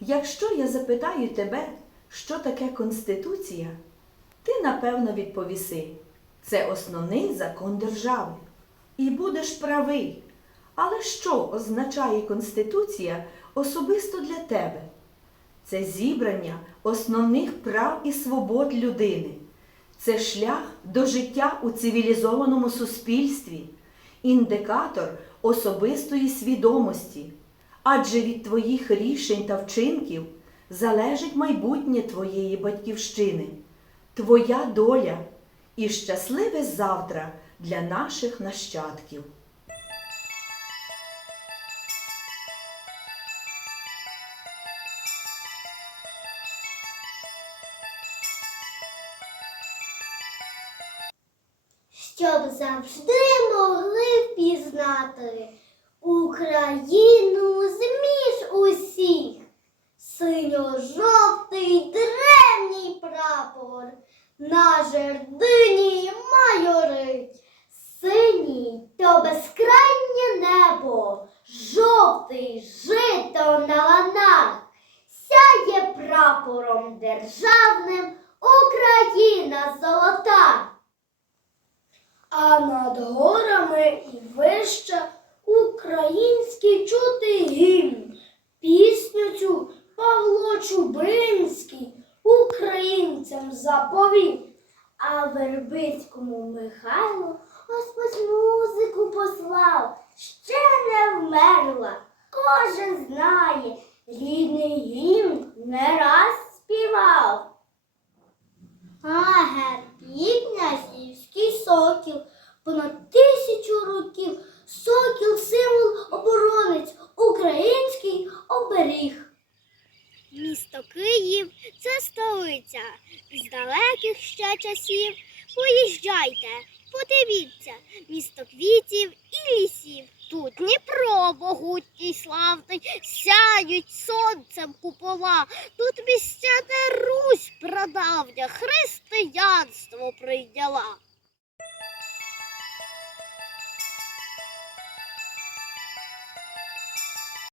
Якщо я запитаю тебе, що таке Конституція, ти напевно відповіси, це основний закон держави. І будеш правий. Але що означає Конституція особисто для тебе? Це зібрання основних прав і свобод людини. Це шлях до життя у цивілізованому суспільстві, індикатор особистої свідомості. Адже від твоїх рішень та вчинків залежить майбутнє твоєї батьківщини, твоя доля і щасливе завтра для наших нащадків. щоб завжди могли впізнати Україну зміж усіх. Синьо-жовтий древній прапор на жердині майорить. Синій то безкрайнє небо, жовтий жито на ланах, сяє прапором державним Україна золота. А над горами і вище український чути гімн. Пісню цю Павло Чубинський українцям заповів. А Вербицькому Михайлу Господь музику послав, ще не вмерла. Кожен знає, рідний гімн не раз співав. А гербі князівський сокіл. Понад Місто Київ це столиця із далеких ще часів. Поїжджайте, подивіться, місто квітів і лісів. Тут Дніпро могутній славний, сяють сонцем купола. Тут місця де Русь прадавня християнство прийняла.